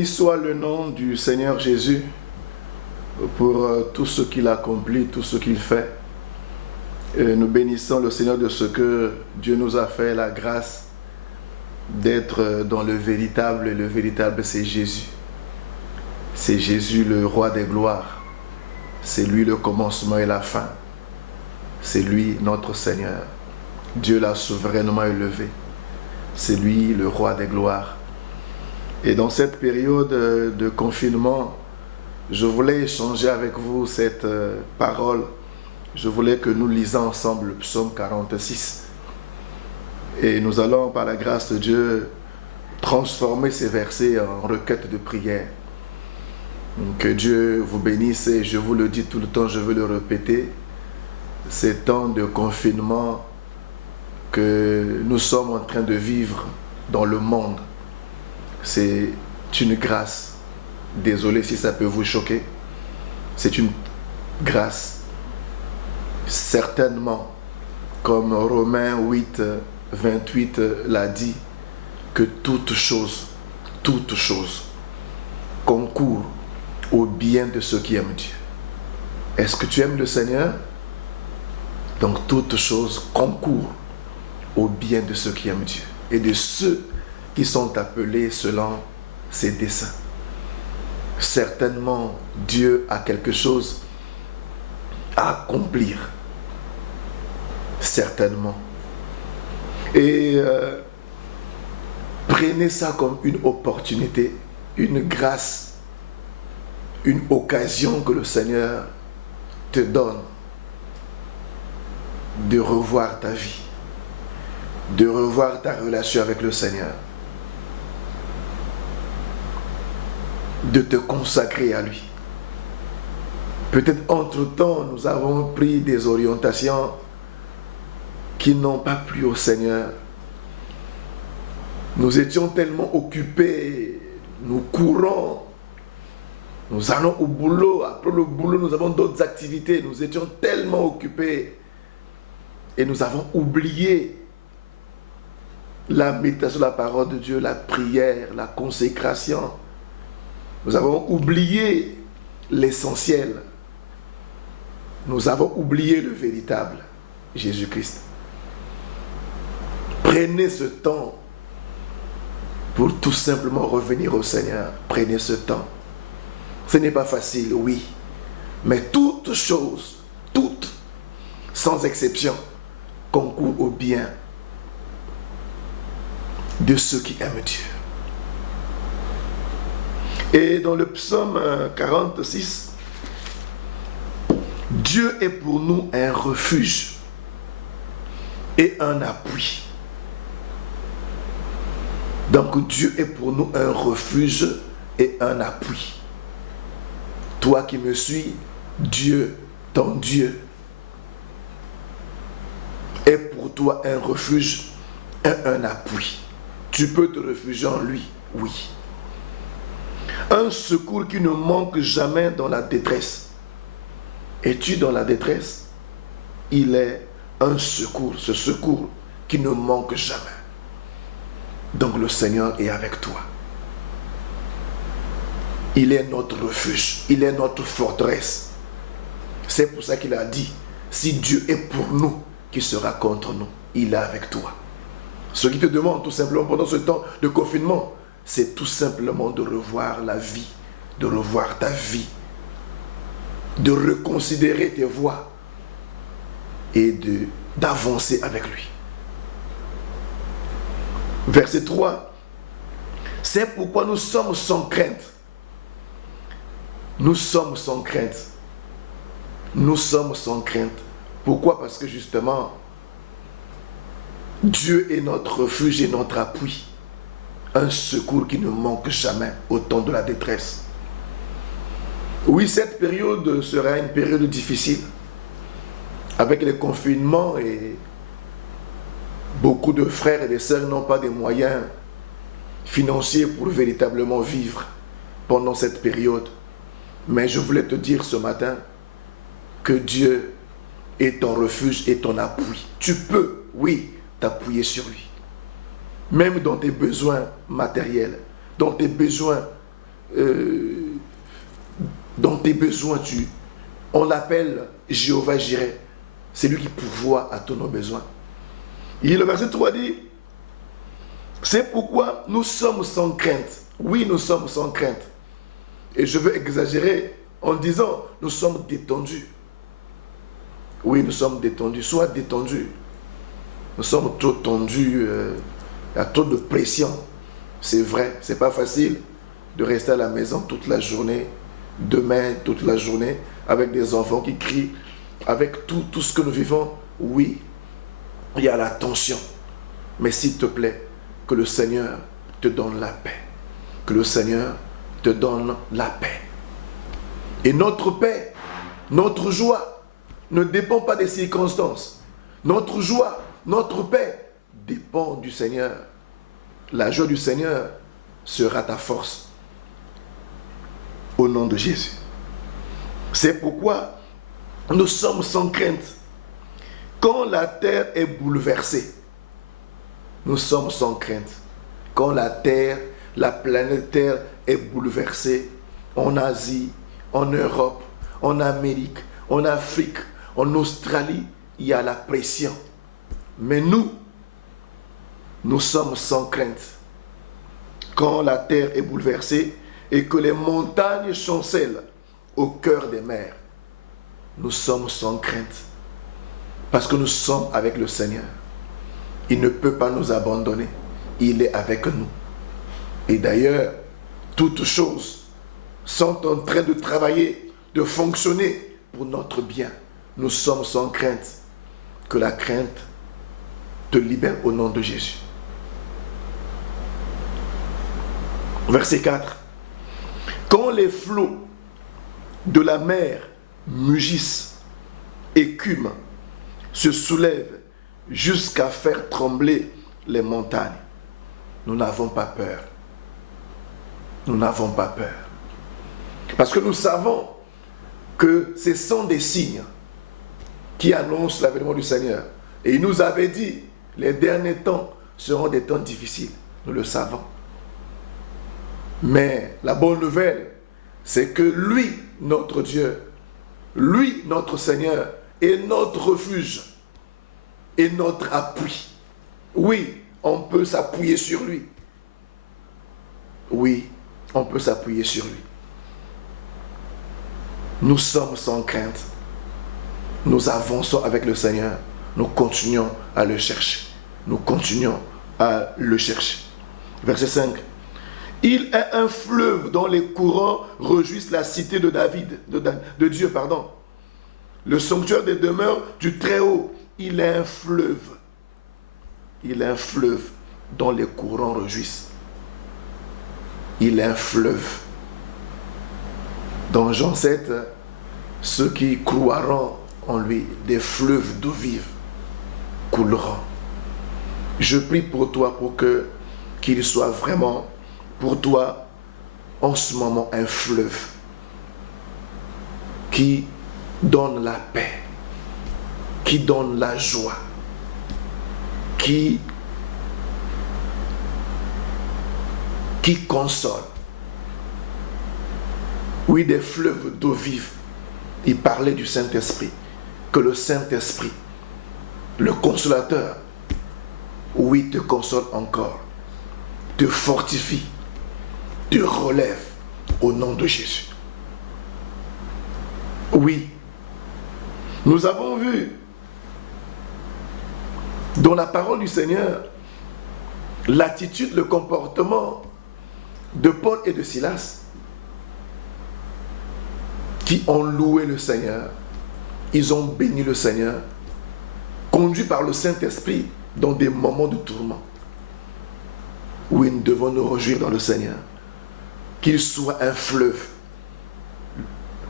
Béni soit le nom du Seigneur Jésus pour tout ce qu'il accomplit, tout ce qu'il fait. Et nous bénissons le Seigneur de ce que Dieu nous a fait la grâce d'être dans le véritable. Et le véritable, c'est Jésus. C'est Jésus, le roi des gloires. C'est lui le commencement et la fin. C'est lui notre Seigneur. Dieu l'a souverainement élevé. C'est lui le roi des gloires. Et dans cette période de confinement, je voulais échanger avec vous cette parole. Je voulais que nous lisions ensemble le psaume 46. Et nous allons, par la grâce de Dieu, transformer ces versets en requête de prière. Que Dieu vous bénisse, et je vous le dis tout le temps, je veux le répéter. Ces temps de confinement que nous sommes en train de vivre dans le monde, c'est une grâce. Désolé si ça peut vous choquer. C'est une grâce. Certainement, comme Romains 8, 28 l'a dit, que toute chose concourt au bien de ceux qui aiment Dieu. Est-ce que tu aimes le Seigneur? Donc toute chose concourt au bien de ceux qui aiment Dieu et de ceux qui sont appelés selon ses desseins. Certainement, Dieu a quelque chose à accomplir. Certainement. Et prenez ça comme une opportunité, une grâce, une occasion que le Seigneur te donne de revoir ta vie, de revoir ta relation avec le Seigneur, de te consacrer à lui. Peut-être entre-temps, nous avons pris des orientations qui n'ont pas plu au Seigneur. Nous étions tellement occupés, nous courons, nous allons au boulot, après le boulot, nous avons d'autres activités. Nous étions tellement occupés et nous avons oublié la méditation de la parole de Dieu, la prière, la consécration. Nous avons oublié l'essentiel. Nous avons oublié le véritable, Jésus-Christ. Prenez ce temps pour tout simplement revenir au Seigneur. Prenez ce temps. Ce n'est pas facile, oui. Mais toutes choses, toutes, sans exception, concourent au bien de ceux qui aiment Dieu. Et dans le psaume 46, Dieu est pour nous un refuge et un appui. Donc Dieu est pour nous un refuge et un appui. Toi qui me suis, Dieu, ton Dieu, est pour toi un refuge et un appui. Tu peux te réfugier en lui, oui. Un secours qui ne manque jamais dans la détresse. Es-tu dans la détresse? Il est un secours, ce secours qui ne manque jamais. Donc le Seigneur est avec toi. Il est notre refuge, il est notre forteresse. C'est pour ça qu'il a dit, si Dieu est pour nous, qui sera contre nous? Il est avec toi. Ce qui te demande tout simplement pendant ce temps de confinement, c'est tout simplement de revoir la vie, de revoir ta vie, de reconsidérer tes voies et d'avancer avec lui. Verset 3, c'est pourquoi nous sommes sans crainte. Nous sommes sans crainte. Nous sommes sans crainte. Pourquoi? Parce que justement, Dieu est notre refuge et notre appui. Un secours qui ne manque jamais au temps de la détresse. Oui, cette période sera une période difficile. Avec les confinements et beaucoup de frères et de sœurs n'ont pas des moyens financiers pour véritablement vivre pendant cette période. Mais je voulais te dire ce matin que Dieu est ton refuge et ton appui. Tu peux, oui, t'appuyer sur lui. Même dans tes besoins matériels, dans tes besoins dans tes besoins. On l'appelle Jéhovah Jireh. C'est lui qui pourvoit à tous nos besoins. Et le verset 3 dit, c'est pourquoi nous sommes sans crainte. Oui, nous sommes sans crainte. Et je veux exagérer en disant, nous sommes détendus. Oui, nous sommes détendus. Sois détendu. Nous sommes trop tendus. Il y a trop de pression. C'est vrai, c'est pas facile de rester à la maison toute la journée, demain toute la journée, avec des enfants qui crient, avec tout ce que nous vivons. Oui, il y a la tension. Mais s'il te plaît, que le Seigneur te donne la paix. Que le Seigneur te donne la paix. Et notre paix, notre joie ne dépend pas des circonstances. Notre joie, notre paix dépend du Seigneur. La joie du Seigneur sera ta force. Au nom de Jésus. C'est pourquoi nous sommes sans crainte. Quand la terre est bouleversée, nous sommes sans crainte. Quand la terre, la planète Terre est bouleversée, en Asie, en Europe, en Amérique, en Afrique, en Australie, il y a la pression. Mais nous sommes sans crainte. Quand la terre est bouleversée et que les montagnes chancellent au cœur des mers, nous sommes sans crainte. Parce que nous sommes avec le Seigneur. Il ne peut pas nous abandonner. Il est avec nous. Et d'ailleurs, toutes choses sont en train de travailler, de fonctionner pour notre bien. Nous sommes sans crainte. Que la crainte te libère au nom de Jésus. Verset 4. Quand les flots de la mer mugissent, écument, se soulèvent jusqu'à faire trembler les montagnes, nous n'avons pas peur. Nous n'avons pas peur. Parce que nous savons que ce sont des signes qui annoncent l'avènement du Seigneur. Et il nous avait dit, les derniers temps seront des temps difficiles. Nous le savons. Mais la bonne nouvelle, c'est que lui, notre Dieu, lui, notre Seigneur, est notre refuge et notre appui. Oui, on peut s'appuyer sur lui. Oui, on peut s'appuyer sur lui. Nous sommes sans crainte. Nous avançons avec le Seigneur. Nous continuons à le chercher. Nous continuons à le chercher. Verset 5. Il est un fleuve dont les courants réjouissent la cité de David, de Dieu, pardon. Le sanctuaire des demeures du Très-Haut. Il est un fleuve. Il est un fleuve dont les courants réjouissent. Il est un fleuve. Dans Jean 7, ceux qui croiront en lui, des fleuves d'eau vive couleront. Je prie pour toi pour qu'il soit vraiment pour toi en ce moment un fleuve qui donne la paix, qui donne la joie, qui console. Oui, des fleuves d'eau vive. Il parlait du Saint-Esprit. Que le Saint-Esprit, le consolateur, oui, te console encore, te fortifie, te relève au nom de Jésus. Oui, nous avons vu dans la parole du Seigneur l'attitude, le comportement de Paul et de Silas qui ont loué le Seigneur. Ils ont béni le Seigneur, conduits par le Saint-Esprit dans des moments de tourment. Oui, nous devons nous réjouir dans le Seigneur. Qu'il soit un fleuve.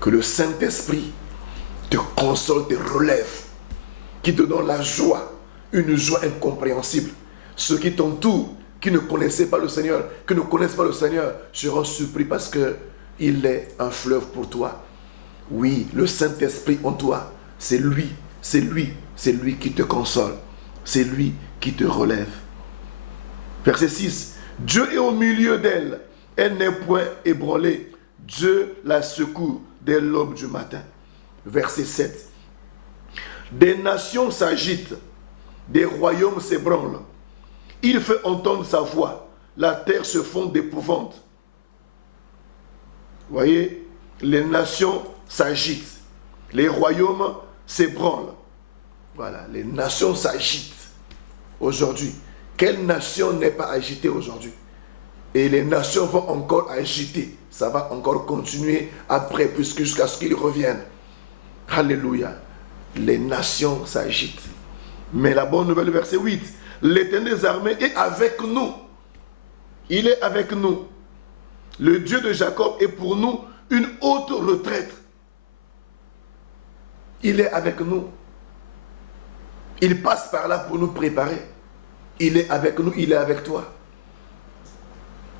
Que le Saint-Esprit te console, te relève. Qui te donne la joie. Une joie incompréhensible. Ceux qui t'entourent, qui ne connaissaient pas le Seigneur, qui ne connaissent pas le Seigneur, seront surpris parce qu'il est un fleuve pour toi. Oui, le Saint-Esprit en toi, c'est lui qui te console. C'est lui qui te relève. Verset 6. Dieu est au milieu d'elle. Elle n'est point ébranlée. Dieu la secoue dès l'aube du matin. Verset 7. Des nations s'agitent, des royaumes s'ébranlent. Il fait entendre sa voix. La terre se fond d'épouvante. Vous voyez, les nations s'agitent, les royaumes s'ébranlent. Voilà, les nations s'agitent aujourd'hui. Quelle nation n'est pas agitée aujourd'hui? Et les nations vont encore agiter. Ça va encore continuer après, puisque jusqu'à ce qu'ils reviennent. Alléluia. Les nations s'agitent. Mais la bonne nouvelle, verset 8. L'Éternel des armées est avec nous. Il est avec nous. Le Dieu de Jacob est pour nous une haute retraite. Il est avec nous. Il passe par là pour nous préparer. Il est avec nous, il est avec toi.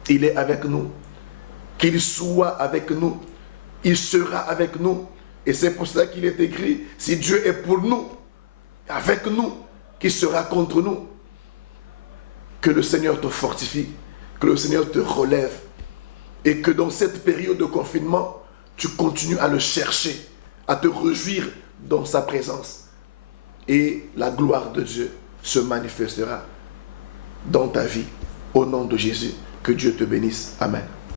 Il est avec nous. Qu'il soit avec nous. Il sera avec nous. Et c'est pour ça qu'il est écrit, si Dieu est pour nous, avec nous, qui sera contre nous? Que le Seigneur te fortifie, que le Seigneur te relève, et que dans cette période de confinement, tu continues à le chercher, à te réjouir dans sa présence. Et la gloire de Dieu se manifestera dans ta vie. Au nom de Jésus, que Dieu te bénisse. Amen.